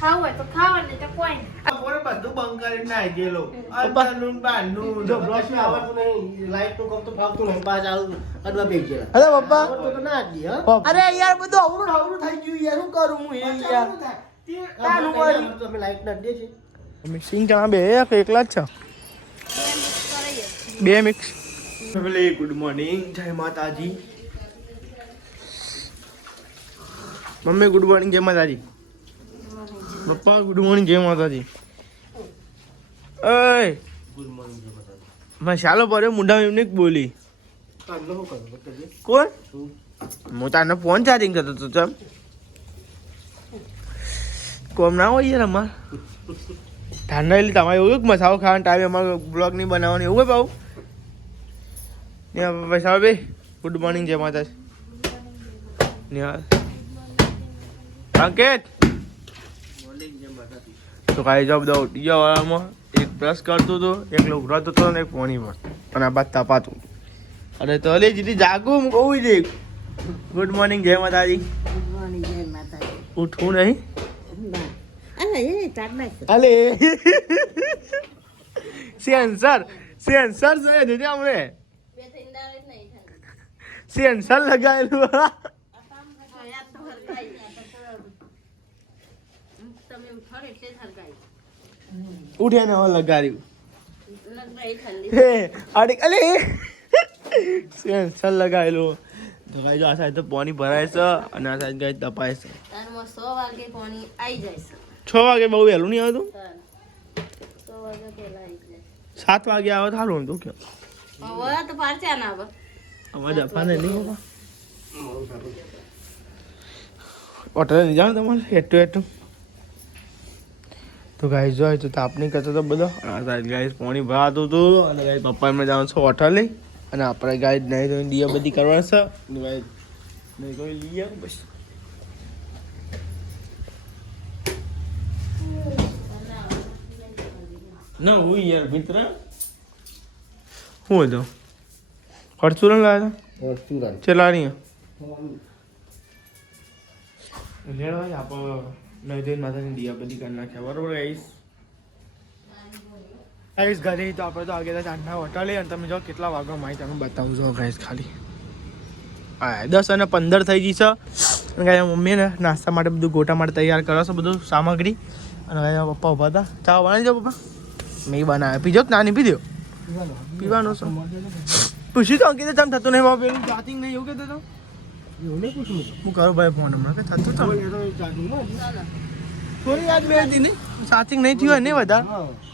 ખાવું હોય તો ખાવા ને તો કોઈ નહીં. બધું બંધ કરીને નાહી ગયેલો. અંદરનું બહારનું જો બ્રશ આવડતું નહીં. લાઈટનું કામ તો ફાવતું નહીં. પાછા આવું અડવા બેસી ગયા અરે પપ્પા તો ના જ અરે યાર બધું અવરું અવરું થઈ ગયું યાર. શું કરું હું યાર. લાઈટ ના દે છે. મિક્સિંગ ચણા બે કે એકલા જ છે. બે મિક્સ ફેમિલી ગુડ મોર્નિંગ જય માતાજી. મમ્મી ગુડ મોર્નિંગ જય માતાજી. પપ્પા ગુડ મોર્નિંગ જય માતાજી. ઓય ગુડ મોર્નિંગ જય માતાજી. મેં શાલો પડ્યો, મુંડા એમને બોલી. કોણ? હું તારને ફોન ચાર્જિંગ કરતો હતો, ચમ. કોમ ના હોય યાર અમાર. ઠંડા એટલે તમારે એવું મસાલો ખાવાનો ટાઈમ અમારે બ્લોગ નહીં બનાવવાનો, એવું હોય ભાવ ને પૈસા બે ગુડ મોર્નિંગ જય માતાજી. નિહાલ અંકેત. તો કાંઈ જવાબ દઉં. બીજા વાળામાં એક બ્રશ કરતો હતો એક ઉઘરાતો હતો ને એક પોણી પર. અને આ બાદ તપાતું. અરે તો અલે જીતી જાગું હું કહું છે ગુડ મોર્નિંગ જય માતાજી. ઉઠવું નહીં? અલે સેન્સર સેન્સર છે. જોજે હમણે. સેન્સર લગાવેલું ઉઠે ને લગાડ્યું. અરે અલે! સેન્સર લગાવેલું તો ગાઈ જો આ સાઈડ તો પાણી ભરાય છે અને આ સાઈડ ગાઈ તપાય છે. સો વાગે પાણી આવી જાય છે છ વાગે બહુ વહેલું નહીં આવતું સાત વાગે આવે તો સારું તો કે હવે તો પાછા ના આવે અવાજ આપવાને નહીં બાબા હોટલે નહીં જાવ તમારે? હેઠું હેઠું. તો ગાઈ જો તો તાપ નહીં કરતો તો બધો. ગાઈસ પાણી ભરાતું હતું. અને ગાઈ પપ્પા એમને જવાનું છે હોટલે. અને આપણે ગાઈ નહીં તો દિયા બધી કરવાની છે. અને ગાઈ નહીં કોઈ લઈએ બસ. ના હું યાર મિત્ર. હું હતો? ખર્ચું લાવ્યા હતા? રેસ્ટોરન્ટ. ચલા નહીં આપણે નહીં માતાની દિયા બધી કરી નાખ્યા. બરોબર ગાઈસ ગાઈસ ઘરે તો આપણે તો આગળ ચાંદના હોટલે અને તમે જો કેટલા વાગવા માહિતી તમે બતાવું છો ગાઈસ ખાલી. દસ અને પંદર થઈ ગઈ છે. અને ગાઈ મમ્મી ને નાસ્તા માટે બધું ગોટા માટે તૈયાર કરો છો, બધું સામગ્રી. અને ગાઈ પપ્પા ઊભા હતા. ચા બનાવી દો, પપ્પા. મેં બનાવ્યા. પીજો, નાની પી પીધો. પીવાનું છે. પૂછી તો અંકિત તમ થતું નહીં બાબા પેલું ચાર્જિંગ નહીં, એવું કહેતો તો? એવું નહીં હું કરું ભાઈ ફોન હમણાં કે થતું તો? હવે એ તો ચાલુ ના? જ. થોડી યાદ બે હતી નહીં ચાર્જિંગ નહીં થયું ને બધા?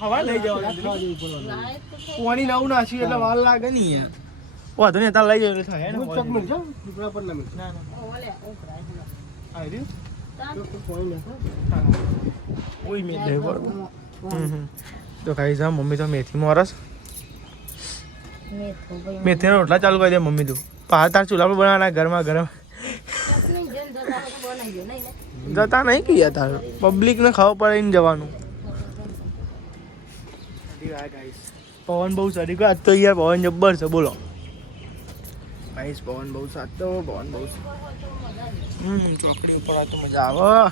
હવા લઈ જવા જેવું. પાણી નવું નાખ્યું એટલે વાર લાગે નહીં યાર. વાંધો નહીં તાર લઈ જાવ થાય હું ચોક મિલ જાઉં. દીપડા પર ના મિલ. ના ના. આવી રહ્યું? ચોક ઓય મેં. તો ખાઈ જા મમ્મી તો મેથી મોરસ. મેથી રોટલા ચાલુ કરી દે મમ્મી તું. તાર ચૂલા પર બનાવવાના ઘરમાં ગરમ. જતા નહીં કીયા તાર. પબ્લિક ને ખાવ પડે ને જવાનું. પવન બહુ સારી. આજ તો યાર પવન જબ્બર છે બોલો. ગાઈસ પવન બહુ સાચો પવન બહુ હમ ચોકડી ઉપર આ તો મજા આવે.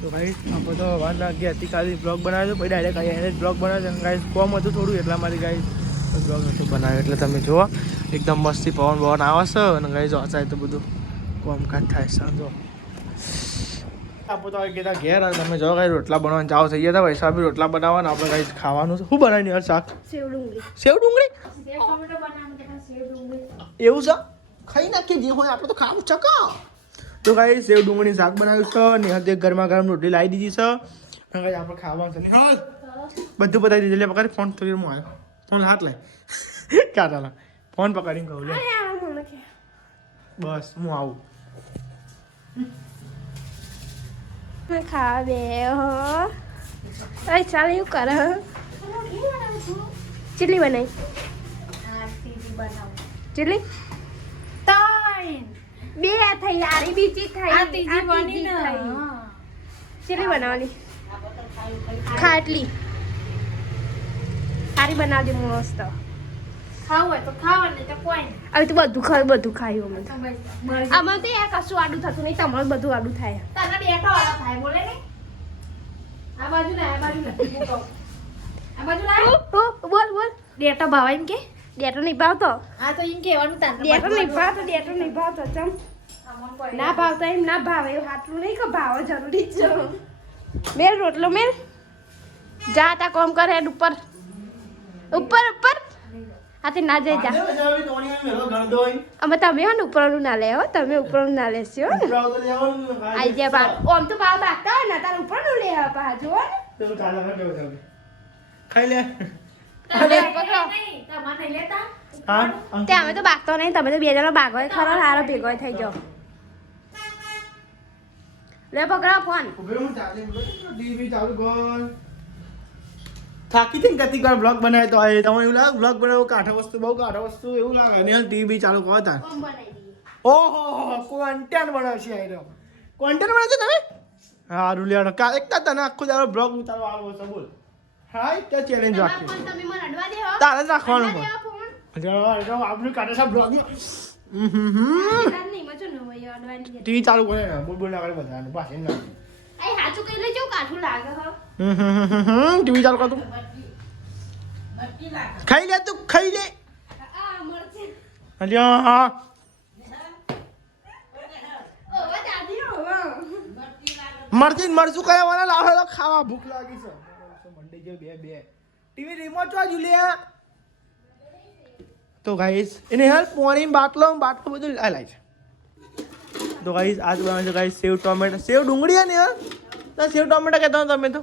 તો ગાઈસ આપણે તો વાર અગિયાર હતી કાલે બ્લોગ બનાવ્યો પછી ડાયરેક્ટ અહીંયા બ્લોગ બનાવ્યો ગાઈસ કોમ હતું થોડું એટલા મારી ગાઈસ બ્લોગ નતો બનાવ્યો એટલે તમે જુઓ એકદમ મસ્તી પવન પવન આવે છે અને જવા જાય તો બધું કોમકાજ થાય છે. જો. આપણે તો કીધા ઘેર અને તમે જો ગાઈ રોટલા બનાવવાનું ચાવ થઈ ગયા હતા વૈસા બી રોટલા બનાવવાના આપણે ગાઈસ ખાવાનું શું બનાવ્યું યાર શાક? સેવ ડુંગળી. સેવ ડુંગળી? તો એવું છે? ખાઈ નાખીએ જે હોય આપણે તો ખાવું છે કા. તો કાંઈ સેવ ડુંગળી શાક બનાવ્યું છે. ને હાથે ગરમા ગરમ રોટલી લાવી દીધી છે. અને કાંઈ આપણે ખાવાનું છે. નિહાલ! બધું બતાવી દીધું. એટલે પકડી ફોન થોડી હું આવ્યો ફોન હાથ લે. કાઢા ફોન પકડીને કહું લે. બસ હું આવું. ખાવા બે હો. અરે ચાલ એવું કર ચીલી બનાવી. ચીલી? ત્રણ. બે થઈ આરી બીજી થઈ આ ત્રીજી બની ને ચીલી બનાવવાની. ખાટલી સારી બનાવજે મસ્ત. ખાવું હોય તો ખાવા ને તો કોઈ. હવે તો બધું ખાય બધું ખાયું અમે. આમાં તો યાર કશું આડું થતું નહીં તમારું બધું આડું થાય. તને બેઠો વાળો થાય બોલે ને? બાજુ આ બાજુ લાય આ બાજુ ઓ, બોલ બોલ. ડેટા ભાવા એમ કે? ડેટો નહીં ભાવતો. હા તો એમ કહેવાનું તાન ડેટો નહીં ભાવતો ડેટો નહીં ભાવતો ચમ. ના ભાવતો એમ ના ભાવે એવું હાટલું નહીં કે ભાવો જરૂરી છે. મેલ રોટલો મેલ. જા તા કોમ કરે ઉપર. ઉપર ઉપર. હાથી ના જઈ જા. અમે તમે હો ને ઉપરનું ના લે હો તમે ઉપરનું ના લેશો હો ને. આઈ જા બા ઓમ તો બા બાગતા હોય ને તારે ઉપરનું લે હા પા જો ને. ખાઈ લે. લે, પકડો. નહીં? તમારે નહીં લેતા? હા? તે અમે તો બાગતો નહીં તમે તો બે જણા બાગો ખરો હારો ભેગો થઈ જાઓ. લે પકડો ફોન. થાકી થઈને ને કતી વાર બ્લોગ બનાવ્યો તો? એ તમને એવું લાગે બ્લોગ બનાવ્યો કાઠો વસ્તુ બહુ કાઠો વસ્તુ? એવું લાગે અને ટીવી ચાલુ કરો તાર. ઓહો કોન્ટેન્ટ છે આ રહ્યો. કોન્ટેન્ટ બનાવશે તમે? હારું લેવાનો કા એક તો તને આખો તારો બ્લોગ ઉતારવા આવો છો બોલ. હા ત્યાં ચેલેન્જ રાખી તમે મને અડવા દે તારે જ રાખવાનું પણ આપણું કાંઠા છે બ્લોગ છે. ટીવી ચાલુ કરે બોલ બોલ ના કરે બધાને પાછી ના. હાચું કઈ લેજો કાઠું લાગે હો. ટીવી ચાલુ કર તું. ખાઈ લે તું ખાઈ લે. આ મરચે. અલ્યા હા. હો મરચી મરચું કયા વાળા લાવે તો ખાવા ભૂખ લાગી છે. મંડી જે બે બે. ટીવી રિમોટ ચો જુલિયા? તો ગાઈસ એને હાલ પોણી બાટલો બાટલો બધું લાય છે. તો ગાઈસ આજ બનાવે છે ગાઈસ સેવ ટોમેટો સેવ ડુંગળી ને યાર તો સેવ ટોમેટા કહેતા હો તમે તો.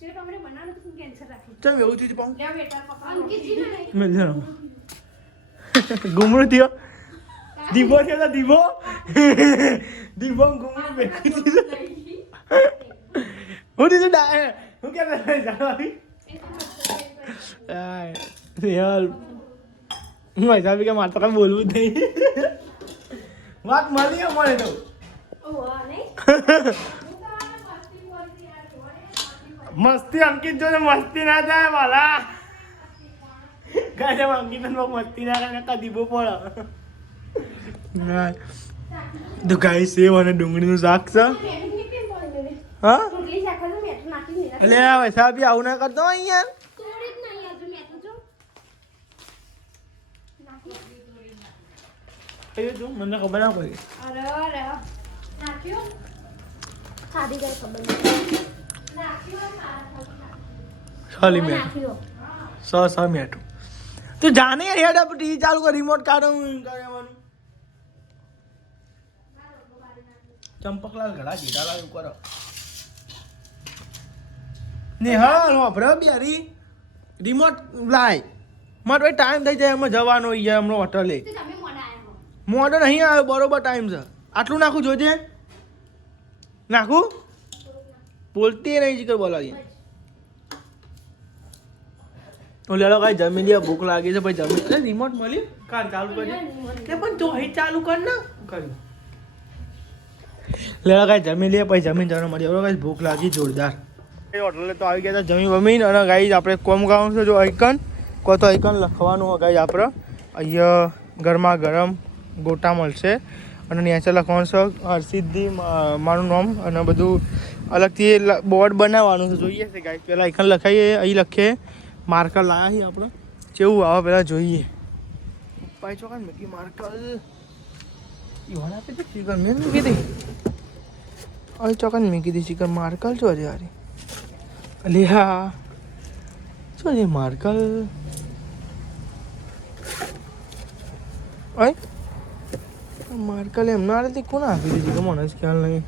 જે તમને બનાવવાનું કેન્સર રાખી? ચમ એવું થયું પાઉં ને મેં ગુમડું થયો. દીવો થયો તો દીવો. દીવો ગુમડું બેઠી હું દીધું ડા હું કેમ યાર હું ભાઈ કે મારે તો કઈ બોલવું જ નહીં. વાત મળી અમારે તો. મસ્તી અંકિત જો મસ્તી ના થાય વાલા. ગાજે અંકિત બહુ મસ્તી ના થાય કદી બહુ પડે. તો ગાય સેવ અને ડુંગળીનું શાક છે. હા? એટલે આ વૈસા બી આવું ના કરતો અહીંયા. મને ખબર ના પડી. અરે અરે. નાખ્યું? ખાધી જાય ખબર ખાલી મેઠું સ સ મેઠું તું જાને હેડ અપ ટીવી ચાલુ કર રિમોટ કાઢો હું કરવાનું ચંપકલાલ ઘડા જેઠાલાલ લાવ કરો. ને હા વાપરે બિયારી રિમોટ લાય. મારે ભાઈ ટાઈમ થઈ જાય એમાં જવાનો હોય છે હમણાં હોટલે મોડો નહીં આવ્યો બરોબર ટાઈમ છે. આટલું નાખું જોજે. નાખું? બોલતી નહીં જીકર બોલાવી ઓલે લોકો કાંઈ જમી લે ભૂખ લાગી છે ભાઈ જમી એટલે રિમોટ મળ્યું કાર ચાલુ કરી તે પણ તો અહીં ચાલુ કર ને. કર્યું લેવા કાંઈ જમી લે પછી જમીન જવાનું મળી હવે કાંઈ ભૂખ લાગી જોરદાર. હોટલે તો આવી ગયા હતા જમી બમીન અને ગાઈ આપણે કોમ ગાવું છે જો આઈકન કો તો આઈકન લખવાનું ગાઈ આપણે. અહીંયા ગરમા ગરમ ગોટા મળશે. અને નેચરલા છે હરસિદ્ધિ મારું નામ અને બધું અલગથી બોર્ડ બનાવવાનું છે. જોઈએ છે ગાઈ પહેલાં આઈકન લખાઈએ, અહીં લખીએ. માર્કર લાયા છીએ આપણે. કેવું આવે પહેલાં જોઈએ. પાઈ ચોકન મેકી માર્કર ઈવન છે ચિકન મેં મૂકી દઈ અહીં ચોકન મૂકી દઈ ચિકન માર્કર છો અરે અરે અલે હા છે માર્કલ ઓય. માર્કલ એમના રીતે કોને આપી દીધી? કે મને જ ખ્યાલ નહીં.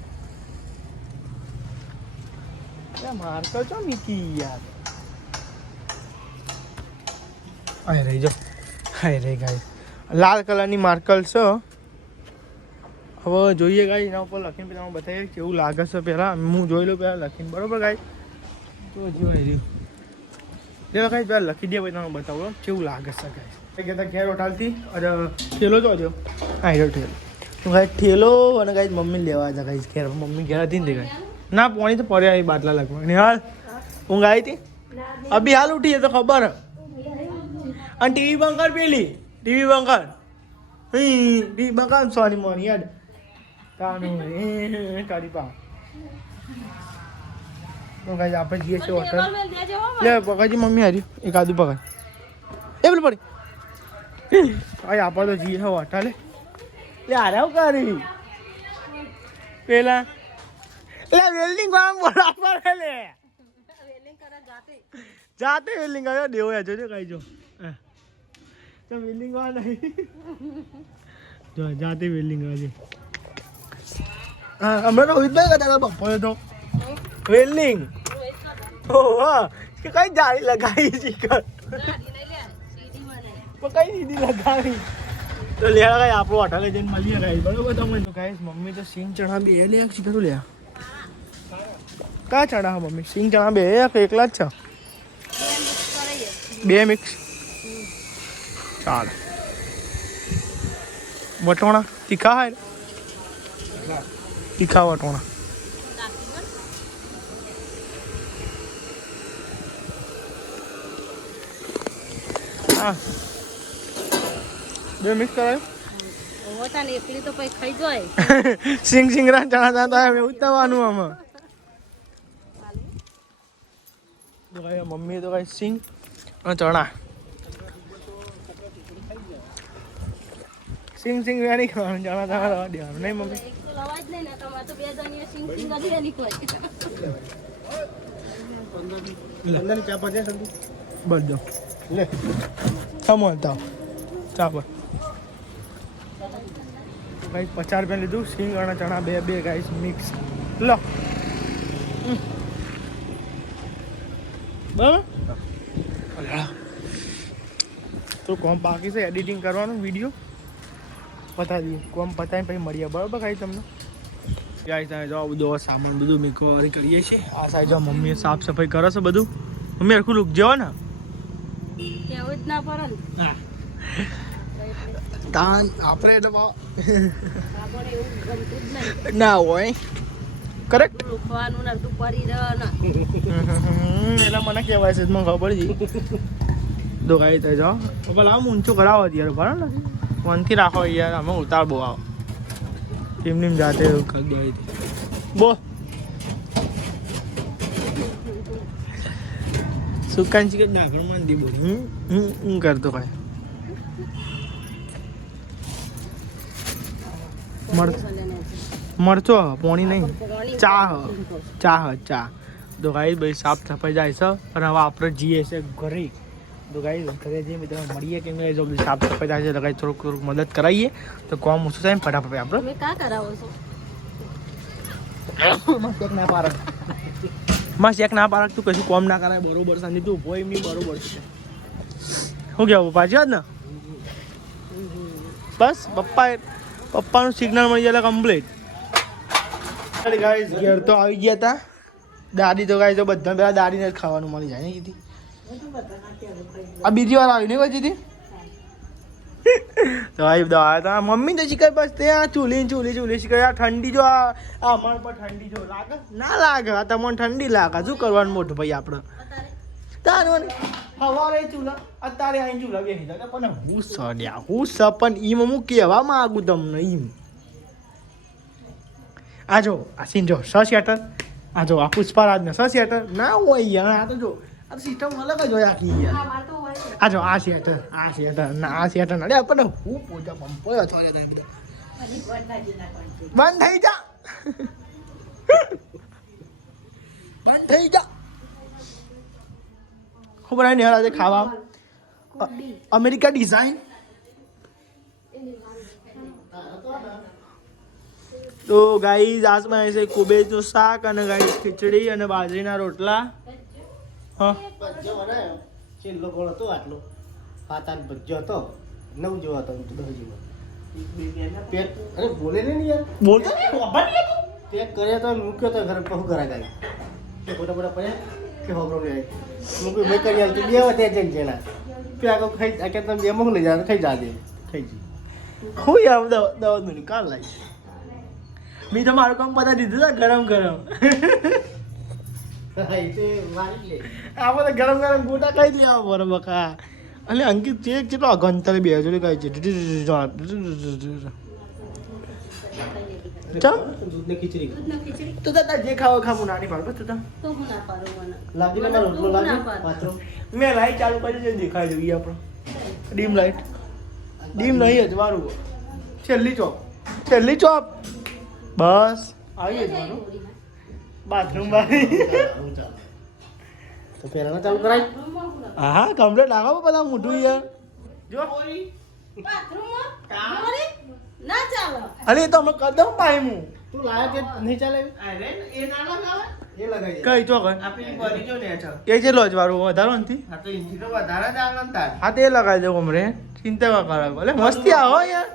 માર્કલ ચો મીકી યાર? આય રહી જો. હાય રહી ગાય. લાલ કલરની માર્કલ છે. હવે જોઈએ ગાઈ એના ઉપર લખીને પેલા બતાવીએ કેવું લાગે છે પહેલાં હું જોઈ લઉં પહેલાં લખીને. બરોબર ગાય? તો જોઈ રહ્યું. એ કાંઈ પહેલાં લખી દે પછી તમે બતાવો કેવું લાગે છે કાંઈ ગયા ઘેર હોટલથી અરે ઠેલો જો જો. હા ઠેલો. હું કાંઈ ઠેલો અને કાંઈ મમ્મી લેવા હતા કાંઈ ઘેર. મમ્મી ઘેર હતી ને કાંઈ ના પોણી તો પડ્યા આવી બાટલા લખવા અને હાલ ઊંઘ આવી હતી? અભી હાલ ઉઠી તો ખબર. અને ટીવી બંધ કર પેલી. ટીવી બંધ કર. હી ટીવી બંધ કર સોની મોની યાર તાનું એ તારી પા. તો ગાઈસ આપણે જઈએ છીએ હોટલ લે પકડજી મમ્મી હારી. એક આદુ પકડ. એ પેલું પડી. ભાઈ આપણે તો જી હો હોટલે લે. આરે હું કરી. પેલા લે વેલ્ડિંગ કામ બોલા પડે લે. જાતે. વેલ્ડિંગ કર્યો દેવો યાર જોજો કઈ જો. હા. તો વેલ્ડિંગ વા નહીં. જો જાતે વેલ્ડિંગ કરે છે. હા હમણાં રોહિતભાઈ કરતા હતા બપોરે તો. વેલ્ડિંગ ઓ વાહ કે કઈ જાળી લગાવી છે કર. પણ કઈ દીધી લગાવી. તો લે કઈ આપણો અઠાલે જઈને મળીએ કઈ બરોબર તમે તો કઈ મમ્મી તો સિંગ ચણા બે લે એક સીધું લે. કા ચણા મમ્મી? સિંગ ચણા બે એક એકલા જ છે? બે મિક્સ ચાલ. વટોણા? તીખા હાય તીખા વટોણા. હા. બે મિક્સ કરાય. એકલી તો પછી ખાઈ જાય. સિંગ સિંગરા ચણા ચાતા એમ એવું જ થવાનું આમાં. કઈ મમ્મી તો કઈ સિંગ અને ચણા. સિંગ સિંગ વેરી ખાવાનું ચણા રવા દેવાનું. નહીં મમ્મી? લવાજ નહીં ને તમારે તો બે જણીએ સિંગ સિંગ લેલી હોય અંદર ચા પચે બસ જો. લે. સમો તાવ ચા પર ભાઈ પચાસ રૂપિયા લીધું સિંગ અને ચણા બે બે ગાઈસ મિક્સ લો. બરાબર? તો કોમ બાકી છે એડિટિંગ કરવાનું વીડિયો પતાવી દઈએ. કોમ પતાવી પછી મળીએ. બરાબર ખાઈ તમને? ગાઈસ તમે જાઓ બધો સામાન બધું મેકવારી કરીએ છીએ. આ સાઈડ જો મમ્મીએ સાફ સફાઈ કરે છે બધું. મમ્મી આખું લુક જેવો ને. કેવું જ ના પડે ને. તાન આપણે નહીં ના હોય. કરેક્ટ ખવાનું ના તું ને. એટલે મને કહેવાય છે મને ખબર છે. દોગાઈ થઈ જાઓ. પણ આમ ઊંચો કરાવો યાર બરાબર ને? મનથી રાખો યાર અમે ઉતાર બહુ આવો. એમની એમ જાતે કરી દે બો. સુકાન ચીકન ડાકણમાં દી બોલી હું હું હું કરતો કાંઈ મરચો પોણી નહીં. ચા ચા ચા. તો ગાઈ ભાઈ સાફ સફાઈ જાય છે. અને હવે આપણે જઈએ છે ઘરે. તો ગાઈ ઘરે જઈએ તમે મળીએ કે જો બધું સાફ સફાઈ થાય છે તો ગાઈ થોડુંક થોડુંક મદદ કરાવીએ તો કોમ ઓછું થાય ને ફટાફટ આપણે. તમે કરાવો છો? મસ્ત એક ના પારક મસ્ત એક ના પારક તું કશું કોમ ના કરાય. બરોબર સાંજે તું? ઊભો એમની બરોબર છે. શું કહેવું પાછી વાત ને? બસ પપ્પા પપ્પાનું સિગ્નલ મળી જાય કમ્પ્લીટ ગાઈસ ઘેર તો આવી ગયા હતા દાદી તો ગાય તો બધા પેલા દાદીને જ ખાવાનું મળી જાય ને કીધી? આ બીજી વાર આવી ને કોઈ દીધી તો ભાઈ બધા આવ્યા હતા મમ્મી તો શીખર બસ આ ચૂલી ચૂલી ચૂલી શીખર આ ઠંડી જો આ આ પર ઠંડી જો લાગે? ના લાગે આ તમને ઠંડી લાગે. શું કરવાનું મોટું ભાઈ આપણે? તારું ને સવારે ચૂલા. અત્યારે અહીં ચૂલા બેસી જાય પણ હું સડ્યા હું સપન ઈમ હું કહેવા માંગુ તમને ઈમ. આ જો આ સીન જો સ શેટર આ જો આ પુષ્પારાજ ને સ શેટર ના હોય યાર આ તો જો આ સિસ્ટમ અલગ જ હોય આખી યાર. આ જો આ શેટર આ શેટર ના આ શેટર ના. પણ હું બંધ થઈ જા. બંધ થઈ જા. ખબર નહીં આજે ખાવા. અમેરિકા ડિઝાઇન તો ગાઈઝ આવે છે કુબેજનું શાક અને ગાઈઝ ખીચડી અને બાજરીના રોટલા. હા. છેલ્લો ગોળ હતો આટલો. સાત આઠ ભજ્જો હતો. નવ જેવો હતો દસ જેવો. પેક. અરે બોલે ને યાર. બોલતો નહીં, ખબર નહીં હતું. પેક કર્યો તો મૂક્યો તો ઘરે બહુ ઘરા કે ફોટા ફોટા પડ્યા. કે હોબરો હું કોઈ મેં કરી આવતું બે વધે જઈને જેના પેલા આખો ખાઈ આ કે તમે બે મોકલી લઈ જા ખાઈ જાજે ખાઈ જી. હું આમ દવા દવા નું કાલ લાવી મેં તો મારું કામ બધા દીધું છે ગરમ ગરમ. આ બધા ગરમ ગરમ ગોટા ખાઈ લે બરાબર બકા. અને અંકિત ચેક કેટલો અગંતરે બે જોડે કહે છે. ખીચડી. દૂધને ખીચડી. તો તાતા જે ખાવ ખાવું નાની પાડો તો તો હું ના પાડું મને. લાગી ને રોટલો લાગી પાત્રો મેં લાઈટ ચાલુ કરી છે દેખાઈ જોઈએ આપણો. Dim light. ડીમ નહીં જ વારું છેલ્લી ચોપ. છેલ્લી ચોપ. બસ. આવી જવાનું બાથરૂમ બારી તો પહેલા ચાલુ કરાય. હા હા કમ્પ્લેટ લાગો બધા મોઢું યાર. જો બાથરૂમ કામ મારે ના ચાલે. અરે તો અમે કદમ હું તું લાયા કે નહીં ચાલે? અરે એ ના લગાવે? એ લગાઈ કઈ તો કઈ આ પેલી જો ને એ છે લોજ વાળું વધારો નથી હા તો ઇંચી તો વધારે જ આનંદ તાર હા તે લગાવી દઉં હમરે ચિંતા ના કરાય. ભલે મસ્તી આવો યાર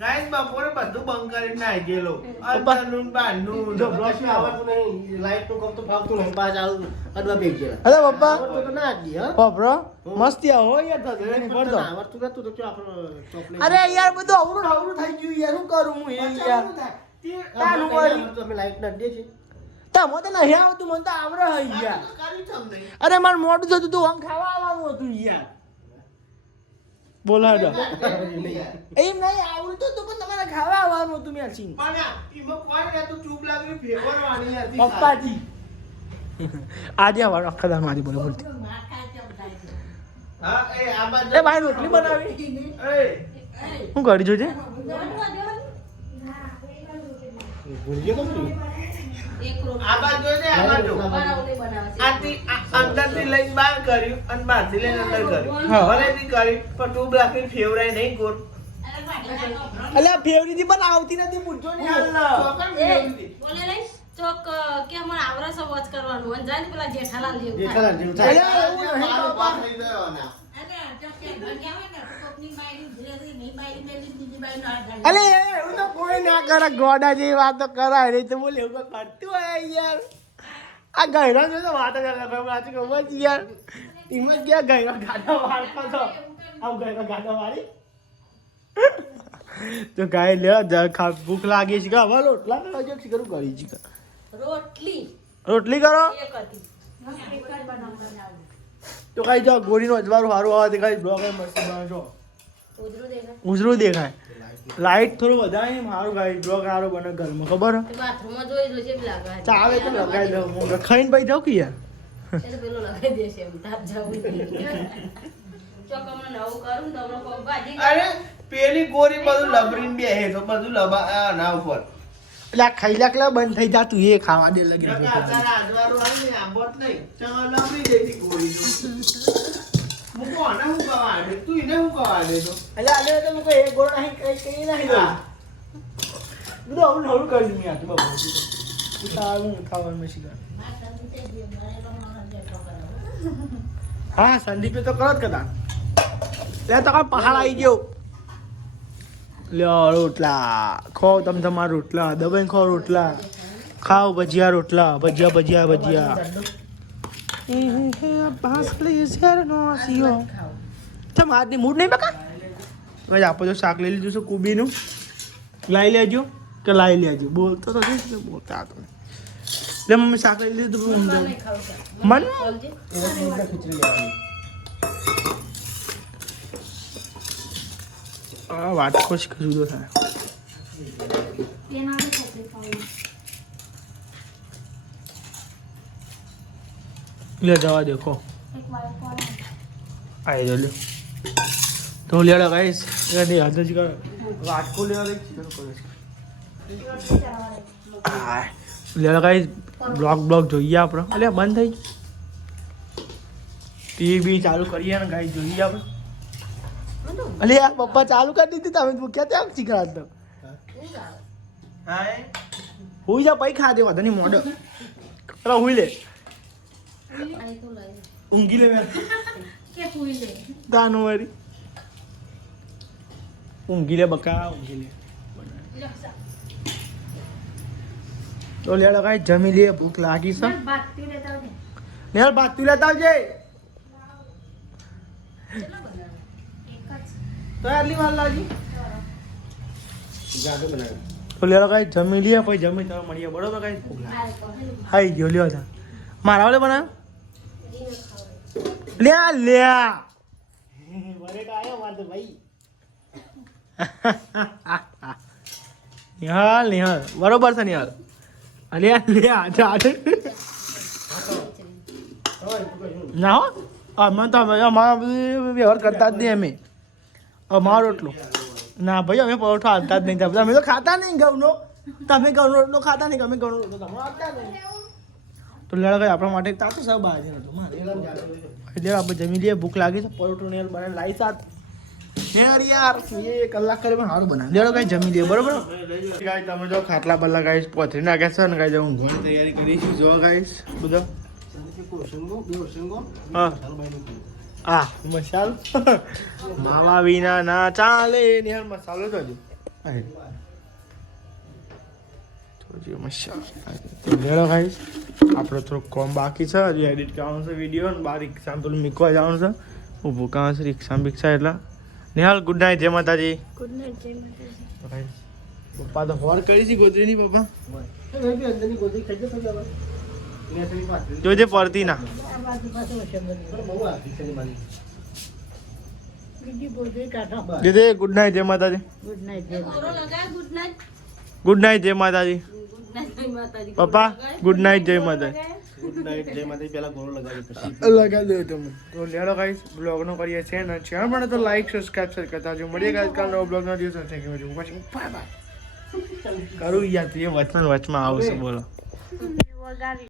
ગાઈસ બપોરે બધું બંધ કરીને નાઈ ગયેલો. પપ્પા. અંદરનું બહારનું જો બ્રશમાં આવડતું નહીં લાઈટનું કામ તો ફાવતું નહીં પાછ ચાલુ અડવા બેગ ગયા અરે પપ્પા. તો ના દી, હા? પપ્રો મસ્તી આવો યાર તો નહીં પડતો આવડતું નતું તો આપણો અરે યાર બધું અવરું અવરું થઈ ગયું યાર શું કરું હું એ યાર? તાનું વળી. અમે લાઈટ ના દે છે તમો તો નહીં આવતું મને તો આવડે હે યાર. અરે મારે મોટું થતું તું આમ ખાવા આવવાનું હતું યાર. બોલા દો એમ નહીં આવડતું તો પણ તમારે ખાવા આવવાનું હતું મેં સિંહ પણ આ એમાં કોઈ નતું ચૂપ લાગી ફેવરવાની હતી પપ્પાજી. આજે આવવાનું આખા દા મારી બોલે બોલતી હા એ આ બાજુ. એ ભાઈ રોટલી બનાવી. એ. હું કરી જોજે? ભૂલી ગયો આ બાજુ છે આ બાજુ. બરાવલી બનાવે છે. આથી અંદરથી લઈને બહાર કર્યું અને બહારથી લઈને અંદર કર્યું. હા. ભલેથી કર્યું પણ ટ્યુબ ફેવરાય નહીં ગોળ. અલ્યા ફેવરીથી પણ આવતી નથી પૂછજો ને. ફેવરી. બોલે લઈશ ચોક કે અમારે આવરા સૌ કરવાનું. અને જાય ને પેલા જેઠાલાલ જેવું જેઠાલાલ જેવું થાય. અલ્યા એવું નહીં મારો બાપા. બાપ લઈ ગયો આના. અલે એવું તો કોઈ ના કરે ગોડા જેવી વાતો કરાય નહીં. તો બોલે એવું કરતું હોય યાર? આ ગયરો જો તો વાતો કરે ખબર આથી ખબર છે યાર. એમાં ગયા ગયરો ગાડા વાળતો તો. આવ ગયરો ગાડા વાળી? તો ગાય લે ખા ભૂખ લાગી છે કે હવે રોટલા કરો છે કે કરું છે રોટલી. રોટલી કરો? તો કઈ જો ગોળીનો અજવાળું સારું આવે તે કઈ બ્લોગ મસ્ત બનાવજો. ઉજરું દેખાય. લાઈટ થોડું વધારે મારું ગાય બ્લોગ સારો બને ઘરમાં ખબર? હે? તે લગાવી દઉં. હું ભાઈ પછી જાઉં કે યાર? એ તો પેલું લગાઈ દેશે એમ તાપ જવું ચોક હમણાં નવું કરું ને તો હમણાં કોક ભાજી અરે પેલી ગોરી બધું લબરીને બેહે તો બધું લબા આના ઉપર. એટલે ખાઈ લાકલા બંધ થઈ જા તું એ ખાવા દે લગી હું. સંદીપે તો કરો જ કદા લે તો પહાડ આવી ગયો. લ્યો રોટલા. ખો તમ તમારા રોટલા. દબાઈ ખો રોટલા. ખાઓ ભજીયા રોટલા. ભજીયા ભજીયા ભજીયા એ હે હે બાસલી શેરનો સિયો ચમ આજની મૂડ નહીં બકા ભાઈ આપો તો શાક લઈ લીધું છે કુબીનું લાવી લેજો કે લાવી લેજો બોલતો તો બોલતા તો લે મમ્મી શાક લઈ લીધું. મન વાટકો જ જુદો થાય લે જવા દેખો આઈ જો લે. તો લેડા ગાઈસ એની હાથ જ કર. વાટકો લેવા લઈ ચિકન કરે છે? આ લેડા ગાઈસ બ્લોગ બ્લોગ જોઈએ આપણે. અલે બંધ થઈ ટીવી બી ચાલુ કરીએ ને ગાઈસ જોઈએ આપણે. અલે યાર પપ્પા ચાલુ કરી દીધી તમે મૂક્યા ત્યાં ચિકન હાથ તો હા એ? હુઈ જા પૈ ખા દે વાંધો નહીં મોડો પેલા હુઈ લે અહીં તું લઈ લે. ઊંઘી લે મેં કે દાનો વારી ઊંઘી લે બકા ઊંઘી લે. તો લેડો કાંઈ જમી લે ભૂખ લાગી છે લેડ પી લેતા આવજે. તું આટલી વાર લાગી બનાવ્યો. તો લેડો કાંઈ જમી લે પછી જમી તમે મળીએ બરોબર કાંઈ ભૂખ લાગે. હાઈ ગયો લ્યો મારા વાળે બનાવ એને ખાવાનું. લ્યા લ્યા. નિહાલ નિહાલ. બરોબર છે, નિહાલ. અરે લ્યા આજે ના હો. અમે તો અમે અમારા વ્યવહાર કરતા જ નહીં અમે. અમારો રોટલો. ના ભાઈ, અમે પરોઠો હાલતા જ નહીં. તમે અમે તો ખાતા નહીં ઘઉંનો. તમે ઘઉંનો રોટલો ખાતા નહીં અમે ઘઉંનો રોટલો. આપતા નહીં તો લડાઈ આપણા માટે તાતું સાહેબ બહાર હતું. મારે એટલે આપણે જમી લઈએ ભૂખ લાગી છે. પરોઠો ને બનાવી લાવી સાત. યાર યાર એ કલાક કરે પણ સારું બનાવે. લેડો કઈ જમી લઈએ બરોબર? ગાય તમે જો ખાટલા બલ્લા ગાઈસ પોથરી નાખ્યા છે ને કાંઈ હું ઘણી તૈયારી કરીશું જો ગાઈસ, બધા. હા. હા મસાલ. માવા વિના ના ચાલે ને યાર મસાલો જોજો મસાલો લેડો ગાઈસ આપણે થોડુંક કોમ બાકી છે હજી એડિટ કરવાનું છે વીડિયો અને બાર રિક્ષામાં થોડું મીકવા જવાનું છે. ઊભું કાં છે રિક્ષા બિક્ષા એટલા. નિહાલ ગુડ નાઇટ જય માતાજી. ગુડ નાઇટ જય માતાજી. પપ્પા તો હોર કરી છે ગોદરીની પપ્પા. જોજે પડતી ના. દીદી ગુડ નાઇટ જય માતાજી. ગુડ નાઇટ ગુડ નાઇટ જય માતાજી. પપ્પા ગુડ નાઇટ જય માતા ગુડ નાઇટ જય માતાજી. પહેલા ગોળો લગાવી પછી. લગાવી દો તમે. તો લેડો ગાઈસ બ્લોગનો કરીએ છે ને. છે પણ તો લાઈક સબસ્ક્રાઇબ શેર કરતા જો મળીએ ગાઈસ કાલ નવો બ્લોગનો દિવસ થેન્ક યુ પછી બાય બાય કરું યાર તું વચમાં વચમાં આવશે બોલો.